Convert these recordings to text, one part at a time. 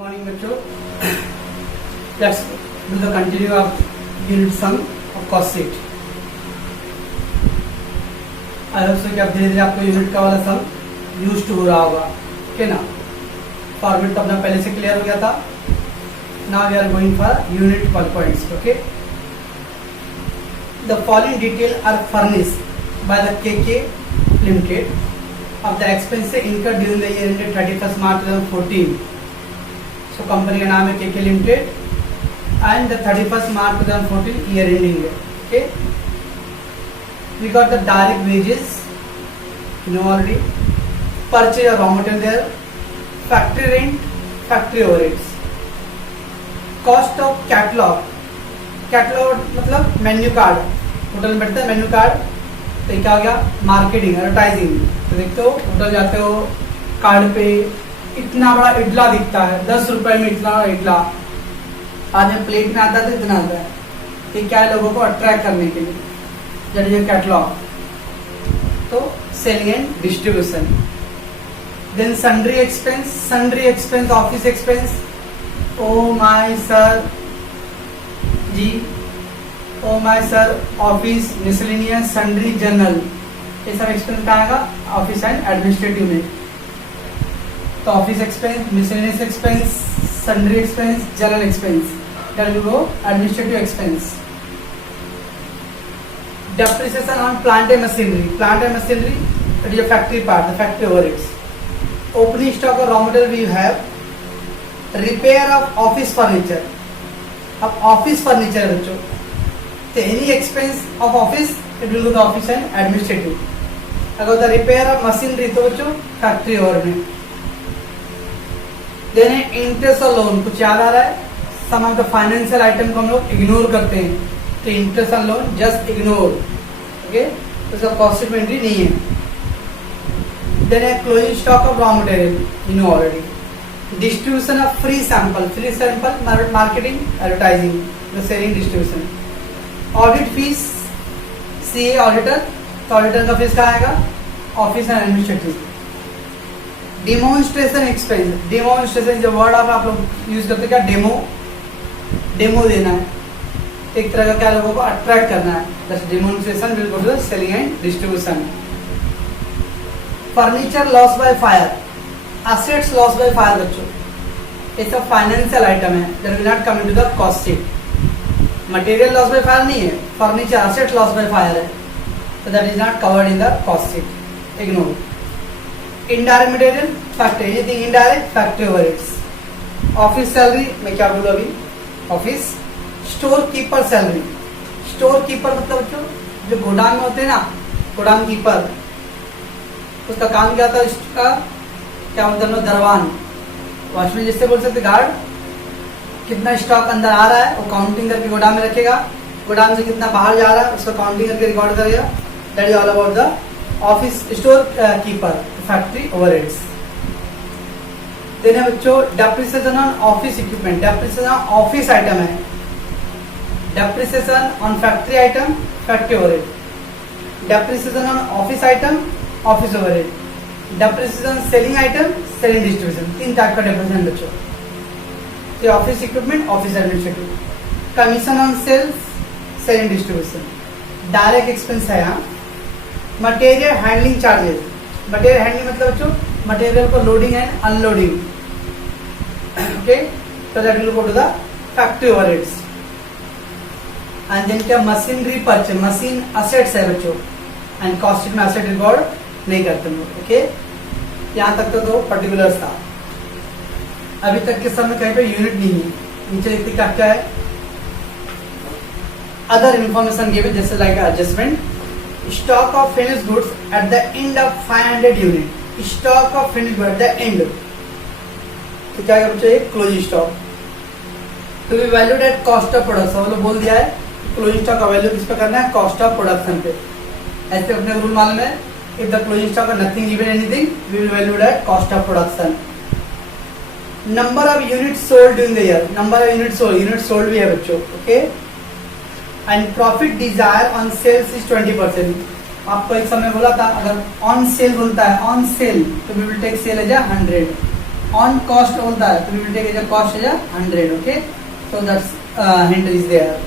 Morning बच्चों, let's do the continue of unit some of cost sheet. I hope so कि आप धीरे धीरे आपको यूनिट का वाला सम यूज टू हो रहा होगा, ओके ना। फॉर्मेट तो अपना पहले से क्लियर हो गया था। Now we are going for unit 1.6, okay. The following detail are furnished by the KK limited of the expenses incurred during the year ended 31st March 2014. So company का नाम है KK limited and the 31st March 2014 year ending है, okay. We got the direct wages, you know already. Purchase of raw material there, factory rent, factory overheads. Cost of catalog, catalog मतलब menu card, hotel में बैठता है menu card, तो क्या हो गया marketing advertising. तो देखते हो होटल जाते हो, कार्ड पे इतना बड़ा इडला दिखता है, 10 रुपए में इतना बड़ा इडला, आज में प्लेट में आता है तो इतना आता है। ये क्या है, लोगों को अट्रैक्ट करने के लिए, दैट इज कैटलॉग। तो selling and distribution. Then sundry expense, office expense. O my sir ji, O my sir, office, miscellaneous, sundry, general, ये सब एक्सपेंस का आएगा ऑफिस एंड एडमिनिस्ट्रेटिव में। तो office expense, miscellaneous expense, sundry expense, general expense, that will go administrative expense. Depreciation on plant and machinery, that is a factory part, the factory overheads. Opening stock of raw material we have. Repair of office furniture, अब office furniture है बच्चों, तो any expense of office it will go the office and administrative. अगर the repair of machinery तो बच्चों factory over में। देन interest और लोन, कुछ याद आ रहा है? सम ऑफ द फाइनेंशियल आइटम को हम लोग इग्नोर करते हैं, तो इंटरेस्ट और लोन जस्ट इग्नोर, ओके, तो इसका कॉस्ट में एंट्री नहीं है। Then a closing stock of raw material, you know already. Distribution of free sample, marketing advertising, the selling distribution. Audit fees, CA auditor, तो ऑडिटर का fees कहाँ आएगा? Office and administrative. Demonstration expense, demonstration जो word आप लोग use करते हैं, क्या डेमो देना है, एक तरह का क्या लोगों को अट्रैक्ट करना है, that's demonstration will go to the selling and distribution. Furniture loss by fire, assets loss by fire बच्चों, ये सब फाइनेंशियल आइटम है, that will not come into the cost sheet. Material loss by fire नहीं है, furniture asset loss by fire है, तो that is not covered in the cost sheet, ignore. Indirect material factory, anything indirect factory overheads. Office salary मैं क्या बोलूँ अभी, office. Store keeper salary, store keeper मतलब जो गोदाम में होते हैं ना, गोदाम कीपर, उसका काम क्या होता है, इसका क्या मतलब दरवान, वॉचमैन जिससे बोल सकते, गार्ड। कितना स्टॉक अंदर आ रहा है वो काउंटिंग करके गोदाम में रखेगा, गोदाम से कितना बाहर जा रहा है उसका काउंटिंग करके रिकॉर्ड करेगा, that is all about the office store keeper, factory overheads. Then है बच्चों depreciation on office equipment, depreciation on office item है, depreciation on factory item, factory overhead. Depreciation on office item, office overhead. Depreciation selling item, selling distribution, 3 type का depreciation बच्चों। Office equipment, office administrative. Commission on sales, selling distribution. Direct expense है यहाँ। Material handling charges, material handling मतलब बच्चों material को loading and unloading, okay, तो that will go to the factory overheads. And then क्या, machinery purchase, machine assets है बच्चों, and cost sheet में असेट रिकॉर्ड नहीं करते हम लोग, ओके। यहाँ तक तो पर्टिकुलर्स था। अभी तक के समय कहीं पे यूनिट नहीं है, नीचे लिखते क्या है, अदर इंफॉर्मेशन गिवन, जैसे like adjustment. Stock of finish goods at the end of 500 unit, stock of finish goods at the end, तो क्या चाहिए, closing stock. To be valued at cost of production, वो लोग बोल दिया है क्लोजिंग स्टॉक का वैल्यू किस पे करना है, कॉस्ट ऑफ प्रोडक्शन पे। ऐसे अपने रूल मालूम है, if the closing stock nothing given anything we will valued at cost of production. Number of unit sold during the year, number of unit sold भी है बच्चों, okay. And profit desire on sales is 20%। आपको एक समय बोला था, अगर on sale बोलता है, ऑन सेल, तो we will take sale as 100, on cost all that we will take as a cost as a 100. Okay, so that's hint is there.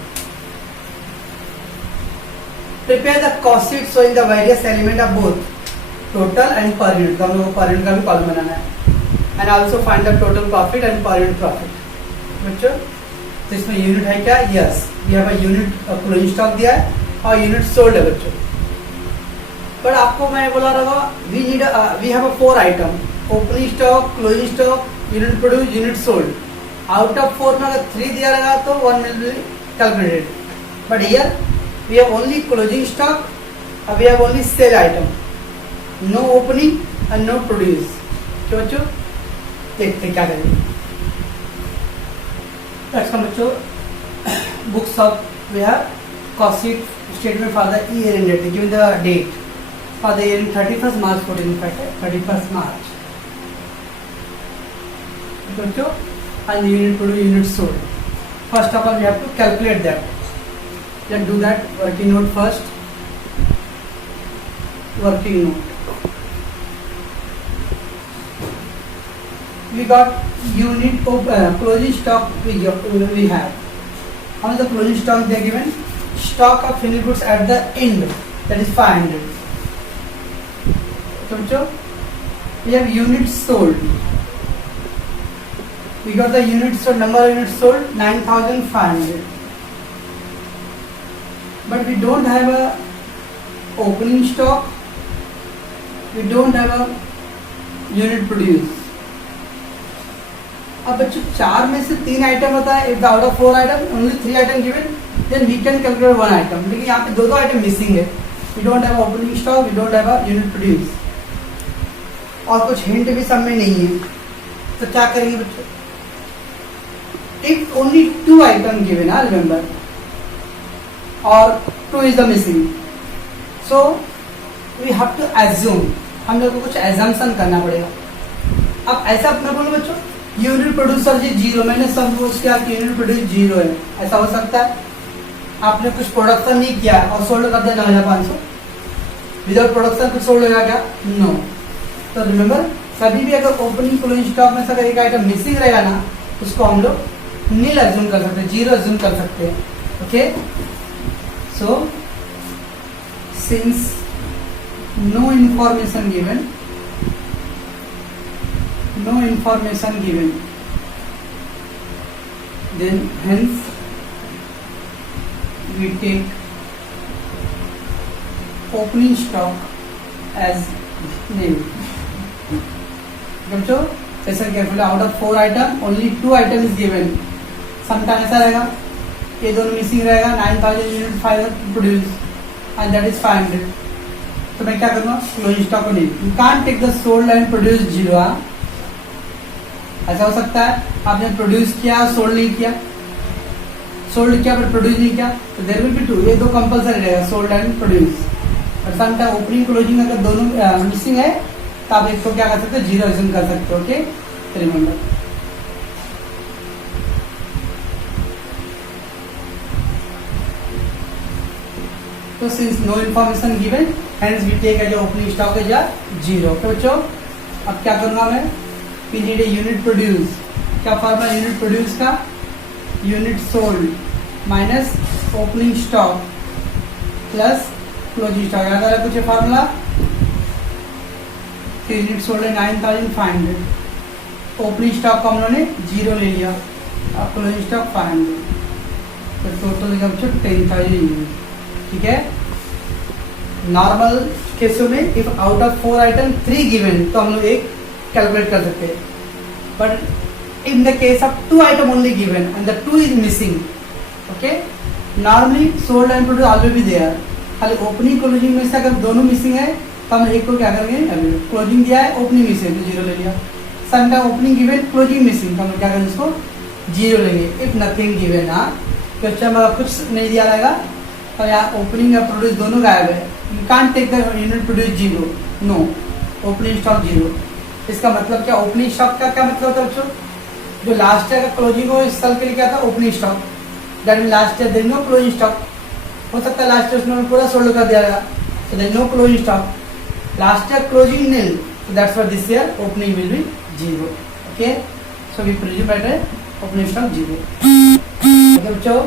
Prepare the cost sheet showing the various element of both total and per unit. तो हम लोग per unit का भी column बनाना है, and also find the total profit and per unit profit. बच्चों, तो इसमें unit है क्या? यस, ये हमें यूनिट क्लोजिंग स्टॉक दिया है और यूनिट सोल्ड है बच्चों. बट आपको मैं बोला रहा we have a 4 item: opening stock, closing stock, unit produce, unit sold. Out of 4 में अगर 3 दिया रहेगा तो 1 will be calculated. But here we have only closing stock, we have only sale item, no opening and no produce. क्यों बच्चों? देखते क्या करेंगे. बच्चों, books of we have cost sheet statement for the year ended, given the date for the year in 31st March 14, in fact 31st March. Okay, and unit produce, unit sold. First of all we have to calculate that. Let's do that. Working note first. Working note. We got unit of closing stock. We have. How is the closing stock they are given? Stock of finished goods at the end, that is 500. So we have units sold. We got the units sold, number of units sold 9,500. But we don't have a opening stock. We don't have a unit produced. अब बच्चों 4 में से 3 item होता है. If out of 4 item only 3 item given, then we can calculate 1 item. लेकिन यहाँ पे 2 item missing है. We don't have opening stock, we don't have a unit produce, और कुछ हिंट भी सब में नहीं है. तो क्या करेंगे बच्चों? If only 2 item given, remember, or 2 is the missing, so we have to assume. हम लोग को कुछ assumption करना पड़ेगा. अब ऐसा अपना बोलो बच्चों, यूनिट प्रोड्यूसर जी 0, मैंने सपोज किया कि यूनिट प्रोड्यूस 0 है. ऐसा हो सकता है? आपने कुछ प्रोडक्शन नहीं किया और सोल्ड कर दिया 9,500. विदाउट प्रोडक्शन कुछ सोल्ड होगा क्या? नो. तो रिमेम्बर, कभी भी अगर ओपनिंग क्लोजिंग स्टॉक में से अगर एक आइटम मिसिंग रहेगा ना, उसको हम लोग नील अज्यूम कर सकते हैं, 0 अज्यूम कर सकते हैं. Okay, so since no information given, no information given, then hence we take opening stock as nil. समझो? ऐसा careful. Out of 4 item only 2 item is given. Sometime ऐसा रहेगा, ये दोनों मिसिंग रहेगा. 9,000 unit 500 produce and that is 500. तो मैं क्या करूँगा? क्लोजिंग स्टॉक को नहीं. You can't take the sold and produce 0. ऐसा हो सकता है आपने प्रोड्यूस किया, सोल्ड नहीं किया, सोल्ड किया पर प्रोड्यूस नहीं किया, तो देयर विल बी 2. ये 2 कंपलसरी रहेगा, सोल्ड एंड प्रोड्यूस. और सम टाइम ओपनिंग क्लोजिंग अगर दोनों मिसिंग है तो आप इसको क्या कर सकते हो? 0 अज्यूम कर सकते हो. Okay, remember. तो since no information given, hence we take as opening stock as 0. तो बच्चों अब क्या करूंगा मैं? We need a unit produce. क्या फॉर्मूला यूनिट प्रोड्यूस का? Unit sold minus opening stock plus closing stock. याद आ रहा है कुछ फॉर्मूला? यूनिट सोल्ड है 9,500, ओपनिंग स्टॉक को हम लोगों ने 0 ले लिया और क्लोजिंग स्टॉक 500, तो टोटल बच्चों 10,000 यूनिट. ठीक है. नॉर्मल केसों में if out of 4 item 3 given, तो हम लोग एक कैलकुलेट कर सकते हैं. But in the case of 2 item only given and the 2 is missing, okay, normally sold and produce always be there. खाली ओपनिंग क्लोजिंग में से अगर दोनों मिसिंग है तो हम एक को क्या करेंगे? क्लोजिंग दिया है, ओपनिंग मिसिंग तो 0 ले लिया. Some time opening given, closing missing, तो हम क्या करेंगे? इसको 0 लेंगे. इफ नथिंग गिवन, क्वेश्चन में कुछ नहीं दिया रहेगा तो यहाँ ओपनिंग और प्रोड्यूस दोनों गायब है. You can't take the unit produce 0, no. Opening stock 0. इसका मतलब क्या? ओपनिंग स्टॉक का क्या मतलब होता है बच्चों? जो लास्ट ईयर का क्लोजिंग हो इस साल के लिए क्या था? Opening stock. That mean last year there no closing stock. हो सकता है लास्ट ईयर उसने पूरा सोल्ड कर दिया गया, so there is no closing stock. Last year closing nil, so that's why this year opening will be 0. Okay, so we present at opening stock 0। Okay बच्चों,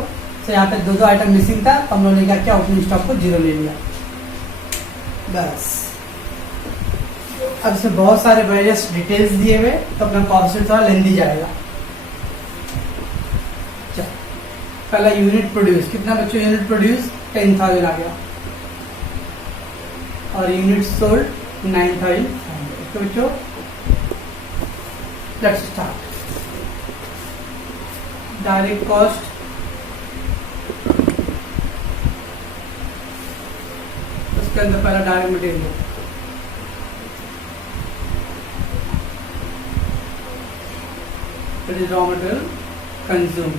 तो यहाँ पे दो आइटम मिसिंग था, तो हम लोगों ने क्या किया, ओपनिंग स्टॉक को 0 ले लिया बस। अब इसमें बहुत सारे वेरियस डिटेल्स दिए हुए, तो अपना कॉन्सेप्ट थोड़ा लेंदी जाएगा। पहला यूनिट प्रोड्यूस, कितना बच्चों यूनिट प्रोड्यूस 10,000 आ गया, और यूनिट सोल्ड 9,000। तो बच्चों लेट्स स्टार्ट। डायरेक्ट कॉस्ट, उसके अंदर पहला direct material, it is raw material consume.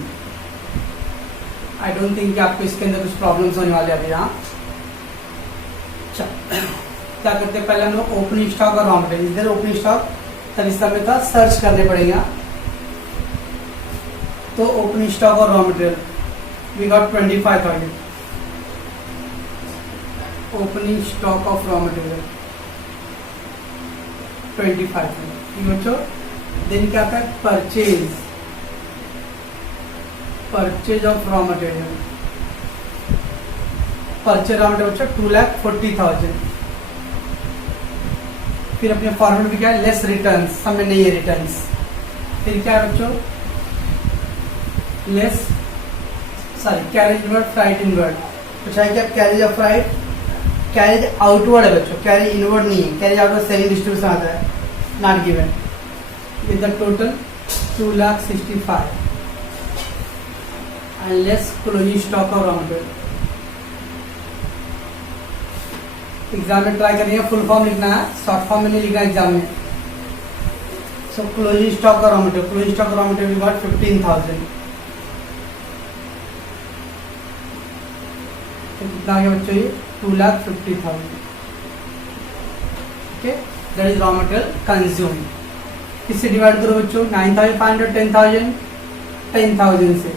I don't think कि आपको इसके अंदर कुछ प्रॉब्लम्स होने वाले अभी। यहाँ क्या करते हैं, पहले हम लोग ओपनिंग स्टॉक और रॉ मटेरियल, इधर ओपनिंग स्टॉक तब इस समय का सर्च करने पड़ेगा। तो ओपनिंग स्टॉक और raw material we got 25,000। Opening stock of raw material 25,000 बच्चों। देन क्या आता है, purchase of raw material, purchase raw material बच्चों 2,40,000। फिर अपने फॉर्मेट में क्या है, लेस रिटर्न्स, समय नहीं है रिटर्न्स। फिर क्या है बच्चों, less carriage inward, freight inward. तो चाहे क्या, carriage of freight, carriage outward है बच्चों, कैरेज इनवर्ड नहीं है, कैरेज आउटवर्ड सेलिंग डिस्ट्रीब्यूशन आता है, not given. With the total 2,65,000 and less closing stock of raw material। Exam में ट्राई करिए, फुल फॉर्म लिखना है, शॉर्ट फॉर्म में नहीं लिखना एग्जाम में। सो क्लोजिंग स्टॉक और रॉ मटेरियल, क्लोजिंग स्टॉक और रॉ मटेरियल वी गॉट 15,000। तो कितना आ गया बच्चों, ये 2,50,000। Okay, that is raw material consume. किससे डिवाइड करो बच्चों, 9,500 10,000, 10,000 से।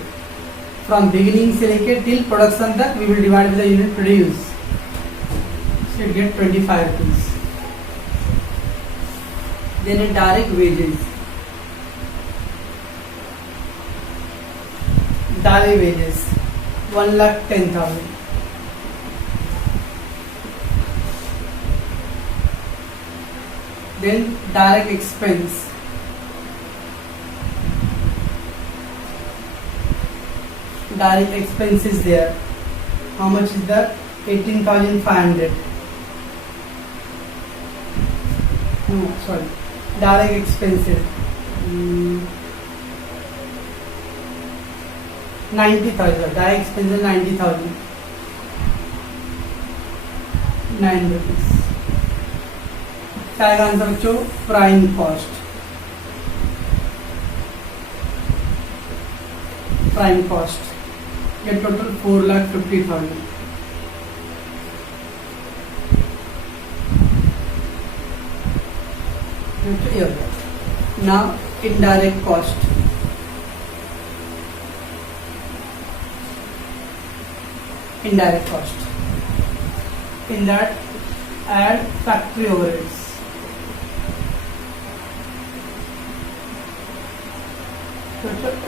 फ्रॉम बिगिनिंग से लेके टिल प्रोडक्शन तक we will divide with the unit produce, so you get 25 rupees. Then in direct wages, direct wages 1,10,000। Then direct expense, direct expenses there. How much is that? 18,500. No, sorry. Direct expenses 90,000. Direct expenses 90,000. 9 rupees. क्या आएगा answer बच्चों, prime cost. Prime cost ये total 4,50,000। Now indirect cost, indirect cost, in that add factory overheads,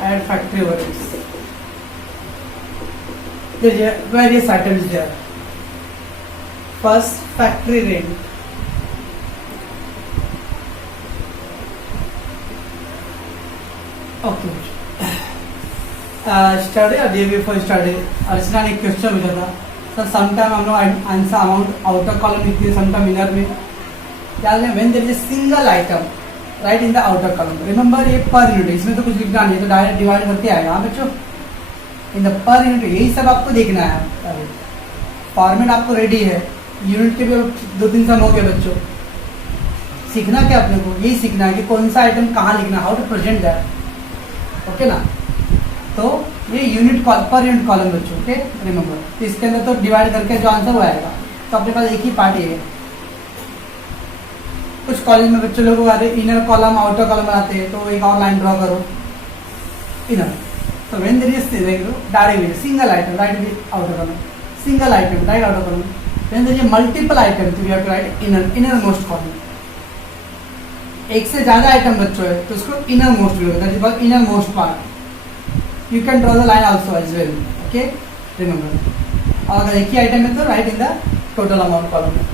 add factory overheads. There are various items there. First, factory rent. Okay. Study or day before study, अर्चना ने एक question पूछा था sir, sometime हम लोग answer amount outer column लिखते हैं, sometime inner में। याद है, when there is a single item right in the outer column, remember ये पर यूनिट, इसमें तो कुछ लिखना नहीं है, तो डायरेक्ट डिवाइड करके आएगा। हाँ बच्चों, इन द पर यूनिट यही सब आपको देखना है। फॉर्मेट आपको रेडी है, यूनिट के भी 2-3 सम हो गए बच्चों। सीखना क्या अपने को, यही सीखना है कि कौन सा आइटम कहाँ लिखना, how to present that. Okay ना, तो ये यूनिट पर यूनिट कॉलम बच्चों, ओके रिमेंबर। तो इसके अंदर तो डिवाइड करके जो आंसर वो आएगा, तो अपने पास एक ही पार्ट ये है। कुछ कॉलेज में बच्चों लोग इनर कॉलम आउटर कॉलम बनाते हैं, तो एक और लाइन ड्रॉ करो inner. So when there is direct single item, write the outer column. Single item, write outer column. When there is multiple items, we have to write innermost column. एक से ज्यादा item बच्चों है तो उसको inner most बोलोगे, that is called inner most part. You can draw the line also as well, okay remember. और अगर एक ही आइटम है तो right in the total amount column में।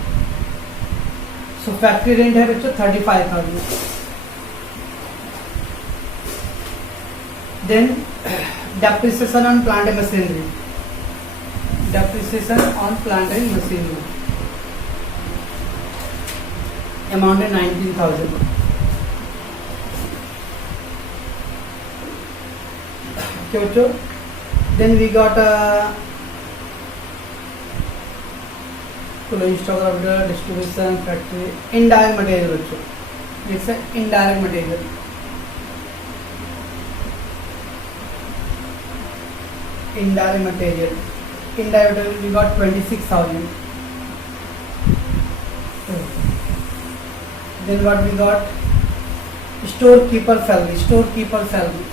सो फैक्ट्री रेंट है बच्चों 35,000। Then depreciation on plant and machinery, depreciation on plant and machinery amount है 19,000। okay बच्चों, then we got closing stock of the distribution factory, indirect material बच्चों, जैसे indirect material, indirect material we got 26,000। then what we got, storekeeper salary, storekeeper salary,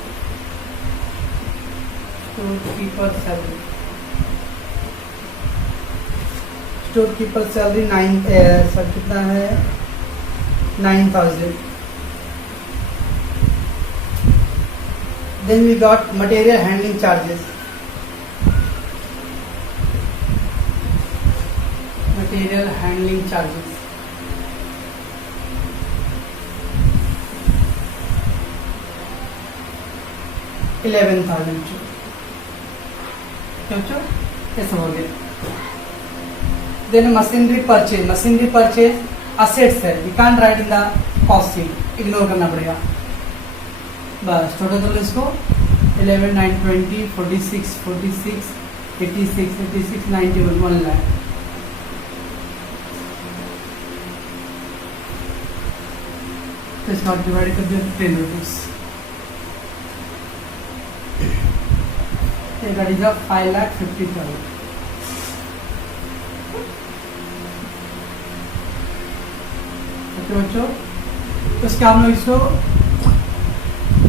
storekeeper salary, storekeeper salary 9 sir कितना है 9,000। then we got material handling charges, material handling charges 11,000। बच्चों ऐसा हो गया। Then machinery purchase, machinery purchase assets है, we can't write in the cost sheet, ignore करना पड़ेगा बस। टोटल कर लो इसको 11, 9, 20, 46, 46, 86, 86, 91, 1 लाख। तो इसका डिवाइड कर दिया 10 रुपीज, that is of 5,50,000। बच्चों तो इसके हम लोग इसको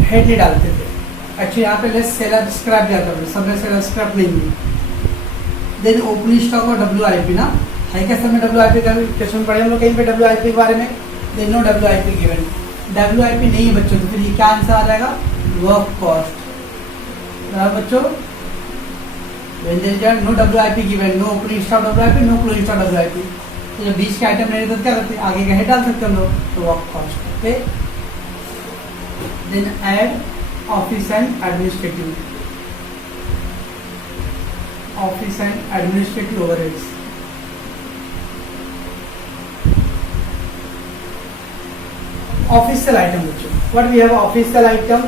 हेड नहीं डालते थे, एक्चुअली यहाँ पे लेस सेलर स्क्रैप जाता है, सब में सेलर स्क्रैप नहीं है। देन ओपनिंग स्टॉक और WIP ना है, कैसे में WIP का क्वेश्चन पढ़े हम लोग कहीं पे WIP के बारे में, then no WIP given, WIP नहीं है बच्चों, तो फिर ये क्या आंसर आ जाएगा, वर्क कॉस्ट। बच्चों when there is no WIP given, no opening stock WIP, no closing stock WIP, तो जब बीच के आइटम नहीं रहते तो क्या करते हैं, आगे का हेड डाल सकते हैं हम लोग, तो work cost. Okay then add office and administrative, office and administrative overheads, official item बच्चों, what we have official item,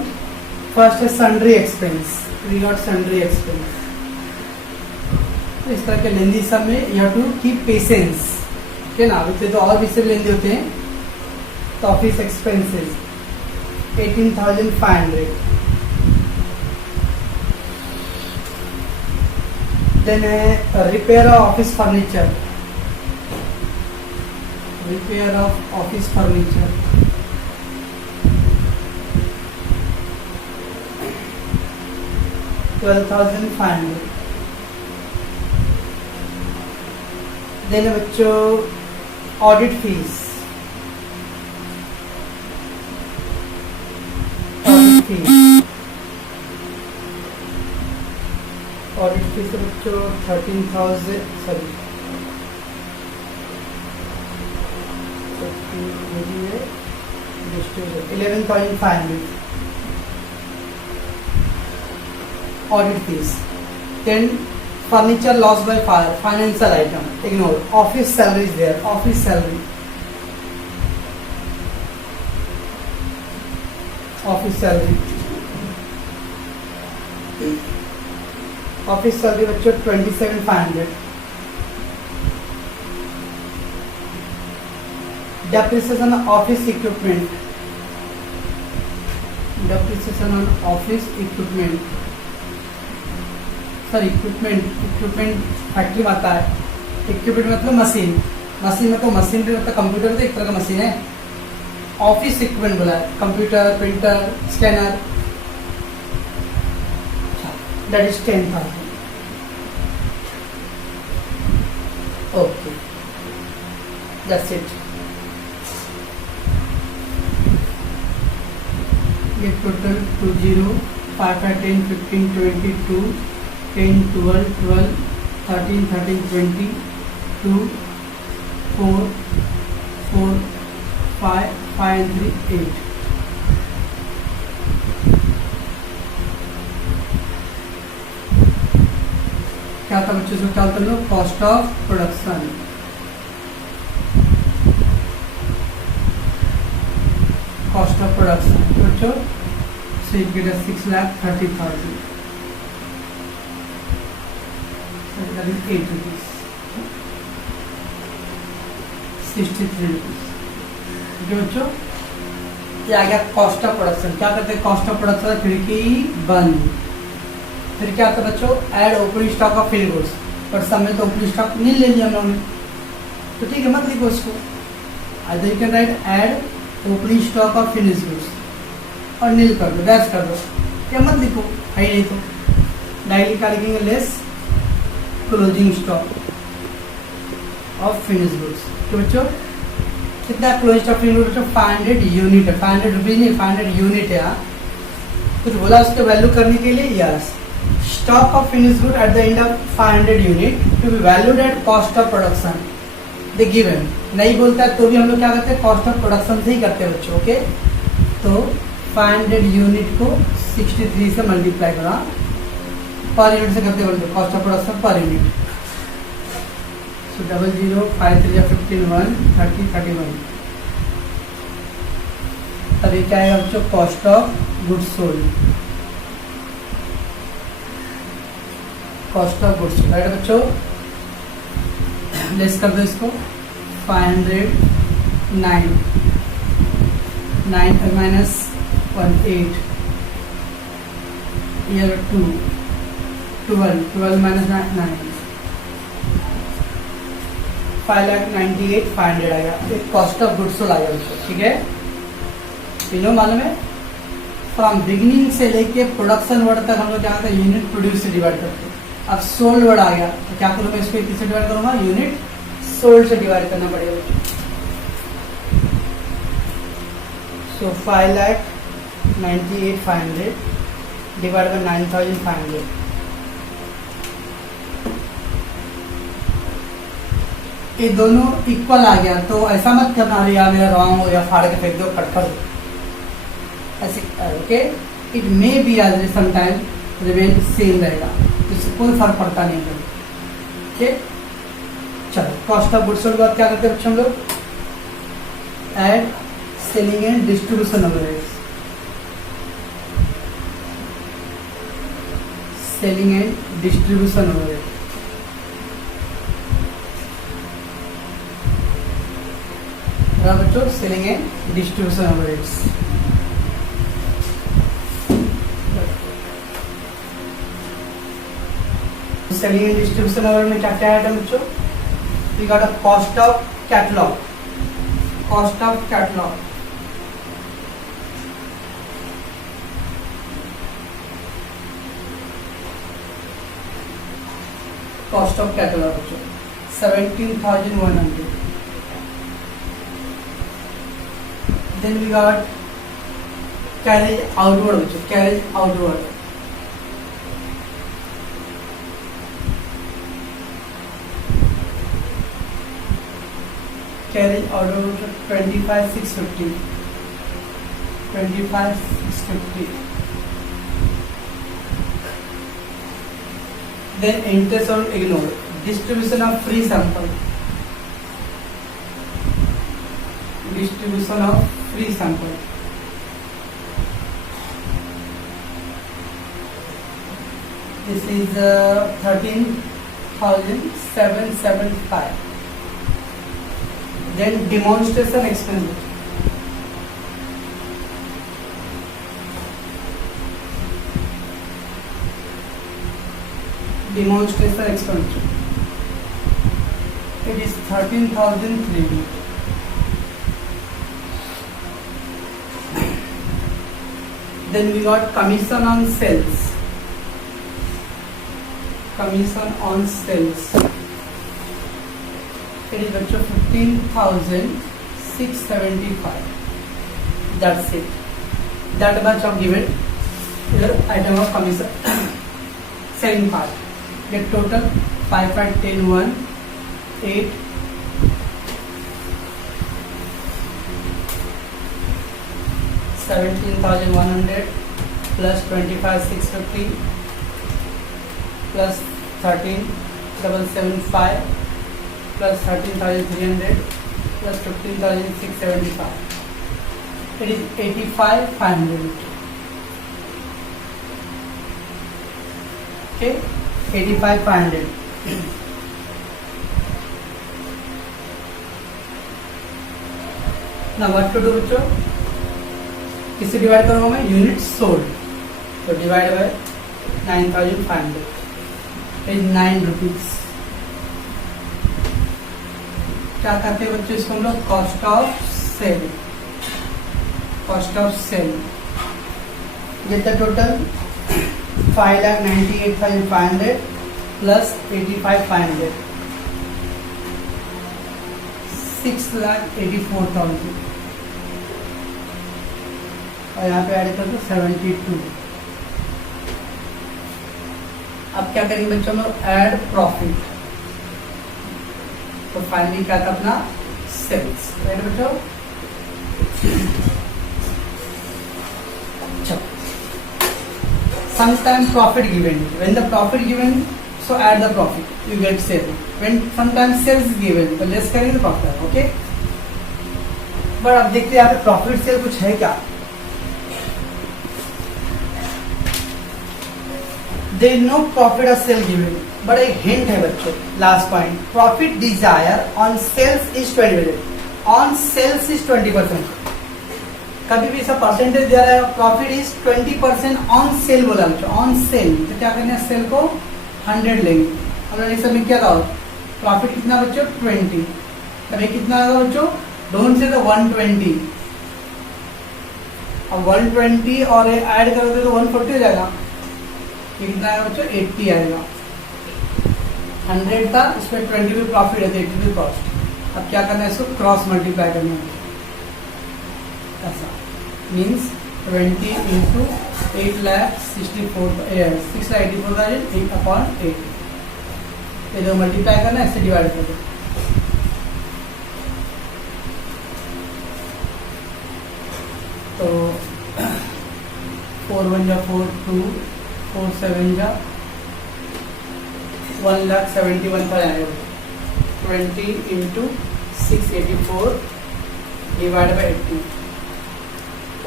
first है sundry expense, we got sundry expense. इस तरह के लेंदी सब में you have to keep patience, ठीक है ना, अभी तो और भी से लेंदी होते हैं। तो office expenses 18,500। Then repair of office furniture, repair of office furniture 12,500। Then बच्चों audit fees, audit fees, audit fees बच्चों 13,000, sorry 11,500 audit fees. Then furniture lost by fire, financial item, ignore, office salary is there, office salary, office salary, office salary बच्चों 27,500। depreciation on office equipment, depreciation on office equipment, sir equipment, equipment factory में आता है, equipment मतलब machine, machine मतलब machine भी मतलब computer तो एक तरह का मशीन है। ऑफिस इक्विपमेंट बोला है, computer, printer, scanner, that is 10,000। Okay that's it. ये टोटल 20 5 5 10 15 22 10 12 12 13 13 20 2 4 4 5 5 and 3 8. क्या था बच्चों से, क्या होता है cost of production, cost of production बच्चों 6,30,30,000 8 rupees 63 rupees। बच्चों ये आ गया कॉस्ट ऑफ प्रोडक्शन। क्या करते हैं कॉस्ट ऑफ प्रोडक्शन, खिड़की बंद। फिर क्या होता है बच्चों, add opening stock of finish goods, पर समय तो ओपनिंग स्टॉक नहीं ले लिया हम लोगों ने, तो ठीक है मत लिखो उसको। Either you can write add opening stock of finish goods और नील कर दो, डैश कर दो, या मत लिखो है नहीं तो डायरेक्टली क्या लिखेंगे, less closing stock of finish goods. तो बच्चों कितना closing stock finish goods, 500 unit है, 500 रुपीज नहीं 500 यूनिट है। कुछ बोला उसके वैल्यू करने के लिए, yes stock of finish good at the end of 500 unit to be valued at cost of production the given. नहीं बोलता है तो भी हम लोग क्या करते हैं कॉस्ट ऑफ प्रोडक्शन से ही करते हैं बच्चों। ओके, तो 500 यूनिट को 63 से मल्टीप्लाई करा, पर यूनिट से करते हैं cost of production per unit. सो 00 5 3 15 1 30 31, तभी क्या आएगा बच्चों cost of goods sold, cost of goods sold. Right बच्चों, लेस कर दो इसको, 500 9 9 माइनस 1 8, ये 2 12 12 माइनस 9 5,98,500 आएगा, एक कॉस्ट ऑफ गुड्स सोल्ड आएगा बच्चों। ठीक है, तीनों मालूम है। फ्रॉम बिगिनिंग से लेके प्रोडक्शन वर्ड तक हम लोग क्या करते हैं यूनिट प्रोड्यूस से डिवाइड करते हैं। अब सोल्ड वर्ड आ गया तो क्या करूँगा, इसको किससे डिवाइड करूंगा, यूनिट सोल्ड से डिवाइड करना पड़ेगा बच्चों। सो 5,98,500 डिवाइड बाय 9,500, ये दोनों इक्वल आ गया। तो ऐसा मत करना अरे यार मेरा रॉन्ग हो या फाड़ के फेंक दो, कट कर दो ऐसे। Okay, it may be as sometime remain same रहेगा, इससे कोई फर्क पड़ता नहीं है। ठीक, चलो कॉस्ट ऑफ गुड्स सोल्ड बात क्या करते हैं बच्चों हम लोग, add selling and distribution overheads, selling and distribution overhead. बच्चों selling and distribution overheads, selling and distribution overhead में क्या क्या आइटम बच्चों, we got a cost of catalogue, cost of catalogue, cost of catalogue बच्चों 17,100। Then we got carriage outward बच्चों, carriage outward, carriage outward 25,650, 25,650। Then interest on ignored, distribution of free sample, distribution of free sample, this is 13,775. Then demonstration expense, demonstration expense, it is 13,300. Then we got commission on sales, commission on sales, it is बच्चों 15,675, that's it। that much of given your item of commission selling part. Get total 5, 5, 10, 1, 8, 17,100 plus 25,650 plus 13,775 plus 13,300 plus 15,675. It is 85,500. Okay, 85,500. Now what to do बच्चों? किससे divide करूँगा मैं? Unit sold. तो divide by 9,500 is 9 rupees. क्या करते हैं बच्चों इसको हम लोग? Cost of sale. Cost of sale get the total 5,98,500 plus 85,500 6,84,000 और यहाँ पे ऐड कर दो 72. अब क्या करेंगे बच्चों हम लोग? Add profit. तो फाइनली क्या था अपना? सेल्स. राइट बच्चों? Sometime profit given. When the profit given, so add the profit. You get sale. When sometimes sales is given, तो लेस करेंगे प्रॉफिट. ओके. बट अब देखते हैं यहाँ पे प्रॉफिट सेल कुछ है क्या? There is no profit or sale given. but एक हिंट है बच्चों. Last point. Profit desire on sales is 20%. On sales is 20%. कभी भी सब परसेंटेज दे रहा है. प्रॉफिट इज 20% ऑन सेल बोला बच्चों. ऑन सेल तो क्या करना है? सेल को 100 लेंगे. हमने सब में क्या था? प्रॉफिट कितना बच्चों? 20. तब ये कितना आएगा बच्चों? डोंट से तो 120. अब 120 और ऐड करोगे तो 140 हो जाएगा. ये कितना आएगा बच्चों? 80 आएगा. 100 था, इसमें 20 भी प्रॉफिट है, 80 भी कॉस्ट. अब क्या करना है? इसको क्रॉस मल्टीप्लाई करना है. ऐसा मीन्स 20 इंटू 6,84,000 अपॉन 8. ये जो मल्टीप्लाई करना है इससे डिवाइड कर दो. तो 4 1 जा 4 2 4 7 जा 1,71,000. 20 इंटू 684 डिवाइड बाई 80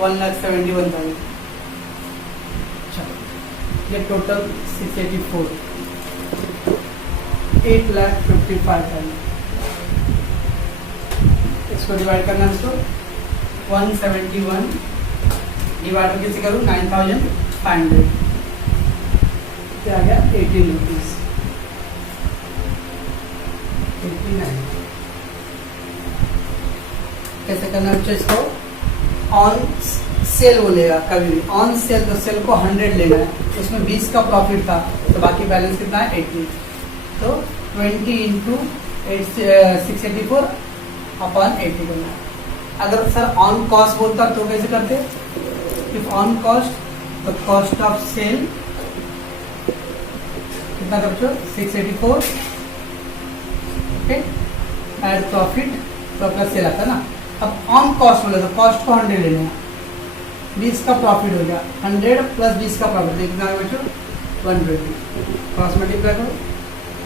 1,71,000. ये टोटल 684 8,55,000. इसको डिवाइड करना है. इसको 171 डिवाइड कैसे करूँ? 9,500. क्या आ गया? 18 रुपीज. 89. कैसे करना बच्चों इसको? ऑन सेल बोलेगा कभी भी. ऑन सेल तो सेल को 100 लेना है. उसमें 20 का प्रॉफिट था तो बाकी बैलेंस कितना है? 80. तो 20 इंटू 684 अपॉन 80 करना है. अगर सर ऑन कॉस्ट बोलता तो कैसे करते? इफ ऑन कॉस्ट तो कॉस्ट ऑफ सेल कितना कर बच्चों? 684. ओके. एड प्रॉफिट तो अपना सेल आता ना. अब ऑन कॉस्ट बोले तो कॉस्ट को 100 लेना है. 20 का प्रॉफिट हो गया. 100 प्लस 20 का प्रॉफिट कितना है बच्चों? 120. क्रॉस मल्टीप्लाई करो.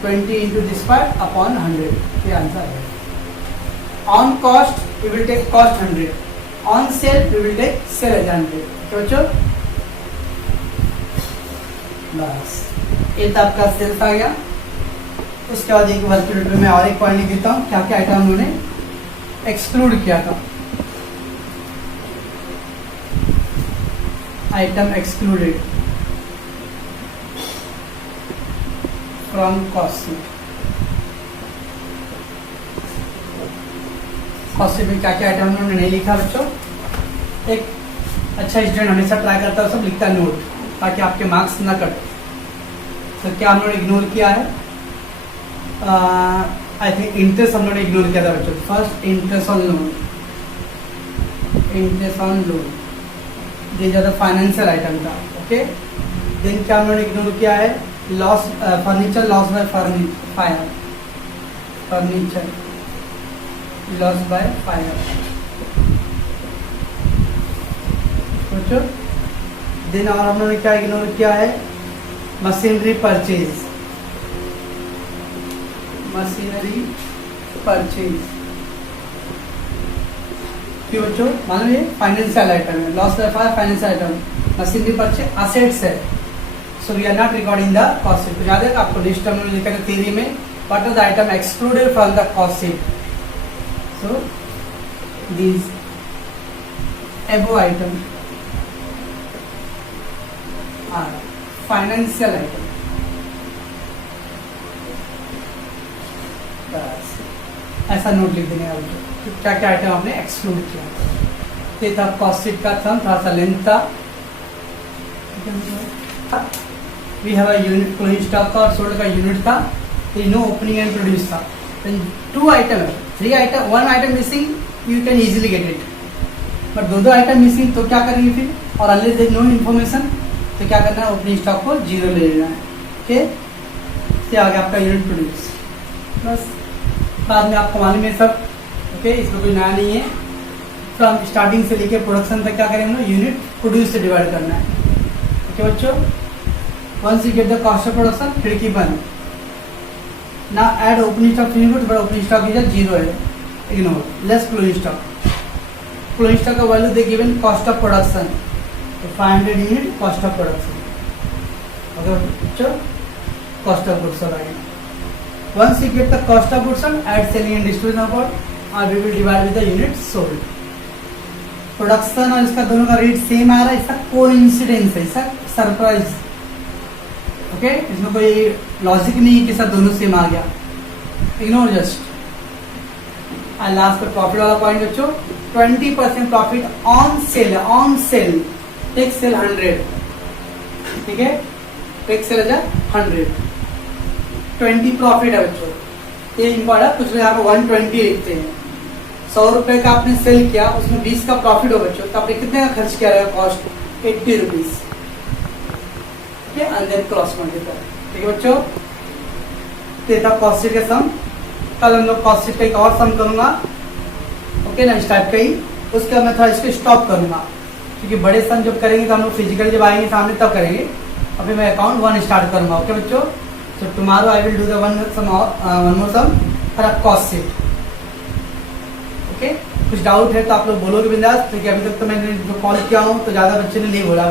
20 इंटू दिस पार्ट अपॉन 100. ये आंसर है. On cost we will take cost 100. On sale we will take sale as 100. तो बच्चों बस ये तो आपका सेल्स आ गया. उसके बाद एक वर्किंग में और एक पॉइंट लिख देता हूँ. क्या क्या आइटम उन्होंने एक्सक्लूड किया था. Item excluded from cost sheet. Cost sheet में क्या क्या आइटम उन्होंने नहीं लिखा बच्चों. एक अच्छा स्टूडेंट हमेशा ट्राई करता है सब लिखता नोट ताकि आपके मार्क्स ना कट. तो क्या हम लोगों ने इग्नोर किया है? आई थिंक इंटरेस्ट हम लोगों ने इग्नोर किया था बच्चों. First interest on loan. Interest on loan this are the financial item का। ओके, देन क्या हमने इग्नोर किया है, loss furniture loss by fire, furniture loss by fire. सोचो, देन और हम लोगों ने क्या इग्नोर किया है, मशीनरी परचेज, मशीनरी परचेज। क्यों बच्चों, मालूम ये फाइनेंशियल आइटम है, loss by fire financial item, machinery purchase assets है, so we are not recording the cost sheet. तो याद है आपको लिस्ट में लिखा है थ्योरी में, what are the item excluded from the cost sheet. So these above item are financial item. बस ऐसा नोट लिख देने का क्या क्या आइटम आपने एक्सक्लूड किया। ये था कॉस्ट शीट का थम, थोड़ा सा लेंथ था। We have a unit, closing stock का और सोल्ड का यूनिट था, नो ओपनिंग एंड प्रोड्यूस था। टू आइटम है, three item, one item missing, you can easily get it, but दो आइटम मिसिंग तो क्या करेंगे फिर, और unless there is no information तो क्या करना है, ओपनिंग स्टॉक को 0 ले लेना है। ओके, इससे आगे आपका यूनिट प्रोड्यूस, बस बाद में आपको मालूम है सब। ओके, इसमें कोई नया नहीं है। फ्रॉम स्टार्टिंग से लेके प्रोडक्शन तक क्या करेंगे, यूनिट प्रोड्यूस से डिवाइड करना है। ओके बच्चों, once you get the cost of production, खिड़की बंद। ना add opening stock unit, but opening stock is 0 है, ignore, less closing stock. Closing stock का वैल्यू दे given cost of production, 500 unit cost of production. Okay बच्चों, cost of goods sold. Once you get the cost of goods sold, add selling and distribution account, और we will divide with the units sold. Production और इसका दोनों का rate same आ रहा है, इसका coincidence है, इसका सरप्राइज। ओके, इसमें कोई लॉजिक नहीं है कि सर दोनों सेम आ गया, इग्नोर जस्ट। और लास्ट पर प्रॉफिट वाला पॉइंट बच्चों, 20% प्रॉफिट ऑन सेल है, ऑन सेल, टेक सेल 100, ठीक है, टेक सेल 100, 20 प्रॉफिट है बच्चों, ये इम्पोर्टेंट। कुछ लोग यहाँ पे 120 लिखते हैं। 100 रुपए का आपने सेल किया, उसमें 20 का प्रॉफिट हो बच्चों, तो आपने कितने का खर्च किया रहेगा, कॉस्ट 80 रुपीज, ठीक है, एंड देन क्रॉस मल्टीप्लाई। ठीक है बच्चों, ये था कॉस्ट शीट का सम। कल हम लोग कॉस्ट शीट का एक और सम करूंगा, ओके ना, इस टाइप का ही। उसके बाद मैं थोड़ा इसको स्टॉप करूंगा, क्योंकि बड़े सम जब करेंगे तो हम लोग फिजिकली जब आएंगे सामने तब करेंगे। अभी मैं अकाउंट 1 स्टार्ट करूंगा। ओके बच्चों, so tomorrow I will do the one more sum for a cost sheet. Okay, कुछ डाउट है तो आप लोग बोलोगे बिंदास, क्योंकि अभी तक तो मैंने जो कॉल किया हूँ तो ज़्यादा बच्चे ने नहीं बोला।